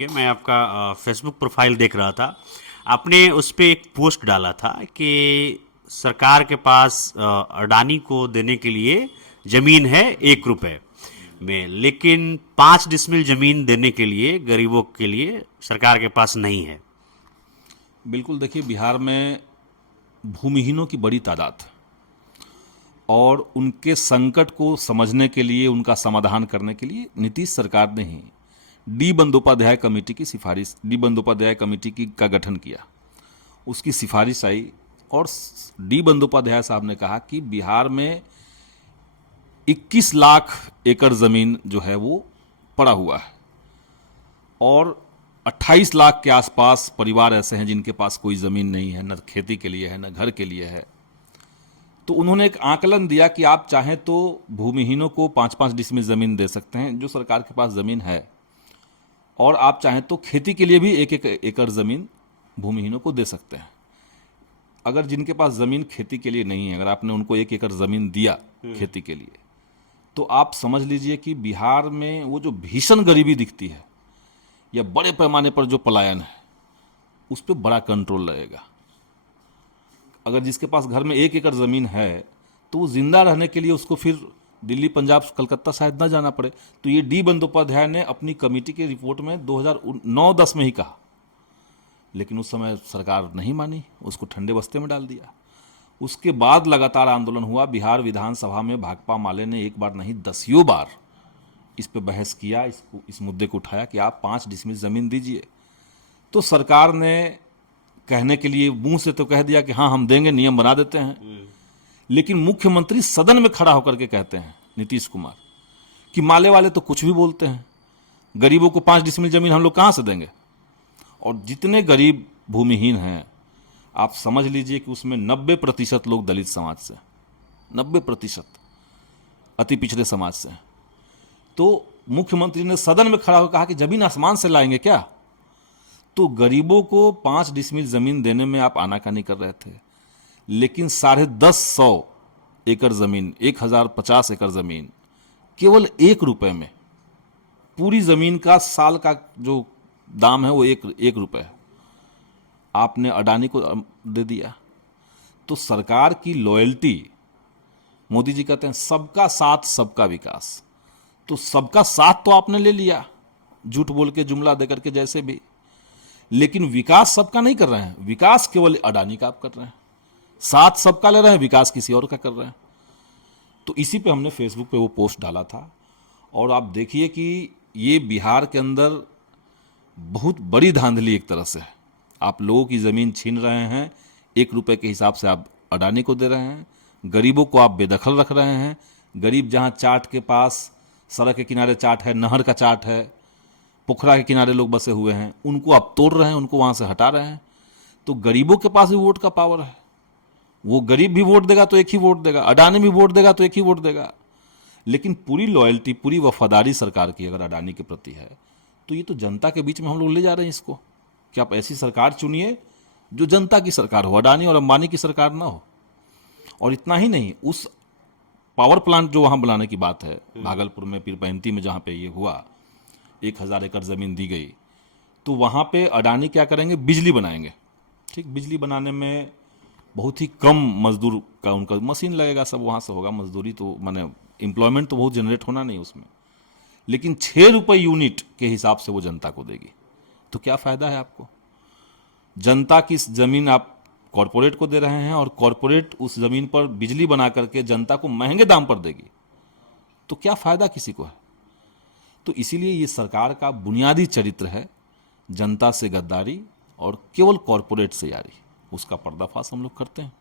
ये मैं आपका फेसबुक प्रोफाइल देख रहा था। आपने उस पे एक पोस्ट डाला था कि सरकार के पास अडानी को देने के लिए जमीन है 1 रुपए में, लेकिन 5 डिसमिल जमीन देने के लिए गरीबों के लिए सरकार के पास नहीं है। बिल्कुल। देखिए, बिहार में भूमिहीनों की बड़ी तादाद है और उनके संकट को समझने के लिए, उनका समाधान करने के लिए नीतीश सरकार ने ही डी बंदोपाध्याय कमेटी की सिफारिश, डी बंदोपाध्याय कमेटी का गठन किया। उसकी सिफारिश आई और डी बंदोपाध्याय साहब ने कहा कि बिहार में 21 लाख एकड़ ज़मीन जो है वो पड़ा हुआ है और 28 लाख के आसपास परिवार ऐसे हैं जिनके पास कोई ज़मीन नहीं है, न खेती के लिए है, न घर के लिए है। तो उन्होंने एक आकलन दिया कि आप चाहें तो भूमिहीनों को 5-5 डिसमिल ज़मीन दे सकते हैं जो सरकार के पास ज़मीन है, और आप चाहें तो खेती के लिए भी 1-1 एकड़ ज़मीन भूमिहीनों को दे सकते हैं। अगर जिनके पास ज़मीन खेती के लिए नहीं है, अगर आपने उनको 1 एकड़ ज़मीन दिया खेती के लिए, तो आप समझ लीजिए कि बिहार में वो जो भीषण गरीबी दिखती है या बड़े पैमाने पर जो पलायन है, उस पर बड़ा कंट्रोल लगेगा। अगर जिसके पास घर में 1 एकड़ ज़मीन है तो वो जिंदा रहने के लिए उसको फिर दिल्ली, पंजाब, कलकत्ता शायद ना जाना पड़े। तो ये डी बंदोपाध्याय ने अपनी कमेटी की रिपोर्ट में 2009-10 में ही कहा, लेकिन उस समय सरकार नहीं मानी, उसको ठंडे बस्ते में डाल दिया। उसके बाद लगातार आंदोलन हुआ। बिहार विधानसभा में भाकपा माले ने एक बार नहीं 10 बार इस पे बहस किया, इस मुद्दे को उठाया कि आप 5 डिसमिल ज़मीन दीजिए। तो सरकार ने कहने के लिए मुंह से तो कह दिया कि हाँ हम देंगे, नियम बना देते हैं, लेकिन मुख्यमंत्री सदन में खड़ा होकर के कहते हैं, नीतीश कुमार, कि माले वाले तो कुछ भी बोलते हैं, गरीबों को 5 डिसमिल जमीन हम लोग कहाँ से देंगे। और जितने गरीब भूमिहीन हैं आप समझ लीजिए कि उसमें 90% लोग दलित समाज से, 90% अति पिछड़े समाज से। तो मुख्यमंत्री ने सदन में खड़ा होकर कहा कि जमीन आसमान से लाएंगे क्या। तो गरीबों को 5 डिसमिल जमीन देने में आप आनाकानी कर रहे थे, लेकिन 1050 एकड़ जमीन, 1050 एकड़ जमीन केवल 1 रुपए में, पूरी जमीन का साल का जो दाम है वो 1 रुपए है, आपने अडानी को दे दिया। तो सरकार की लॉयल्टी, मोदी जी कहते हैं सबका साथ सबका विकास, तो सबका साथ तो आपने ले लिया झूठ बोल के, जुमला देकर के, जैसे भी, लेकिन विकास सबका नहीं कर रहे हैं। विकास केवल अडानी का आप कर रहे हैं, साथ सबका ले रहे हैं, विकास किसी और का कर रहे हैं। तो इसी पे हमने फेसबुक पे वो पोस्ट डाला था। और आप देखिए कि ये बिहार के अंदर बहुत बड़ी धांधली एक तरह से है। आप लोगों की ज़मीन छीन रहे हैं, 1 रुपए के हिसाब से आप अडानी को दे रहे हैं, गरीबों को आप बेदखल रख रहे हैं। गरीब जहाँ चाट के पास, सड़क के किनारे चाट है, नहर का चाट है, पोखरा के किनारे लोग बसे हुए हैं, उनको आप तोड़ रहे हैं, उनको वहाँ से हटा रहे हैं। तो गरीबों के पास भी वोट का पावर है, वो गरीब भी वोट देगा तो एक ही वोट देगा, अडानी भी वोट देगा तो एक ही वोट देगा। लेकिन पूरी लॉयल्टी, पूरी वफादारी सरकार की अगर अडानी के प्रति है, तो ये तो जनता के बीच में हम लोग ले जा रहे हैं इसको, कि आप ऐसी सरकार चुनिए जो जनता की सरकार हो, अडानी और अंबानी की सरकार ना हो। और इतना ही नहीं, उस पावर प्लांट जो वहाँ बनाने की बात है, भागलपुर में पीरपैंती में जहाँ पे ये हुआ, 1000 एकड़ ज़मीन दी गई, तो वहाँ पे अडानी क्या करेंगे, बिजली बनाएंगे। ठीक, बिजली बनाने में बहुत ही कम मजदूर का उनका मशीन लगेगा, सब वहाँ से होगा, मजदूरी तो माने एम्प्लॉयमेंट तो बहुत जनरेट होना नहीं उसमें, लेकिन 6 रुपये यूनिट के हिसाब से वो जनता को देगी। तो क्या फ़ायदा है आपको। जनता की ज़मीन आप कॉरपोरेट को दे रहे हैं और कॉरपोरेट उस ज़मीन पर बिजली बना करके जनता को महंगे दाम पर देगी, तो क्या फ़ायदा किसी को है। तो इसीलिए ये सरकार का बुनियादी चरित्र है जनता से गद्दारी और केवल कॉरपोरेट से यारी। उसका पर्दाफाश हम लोग करते हैं।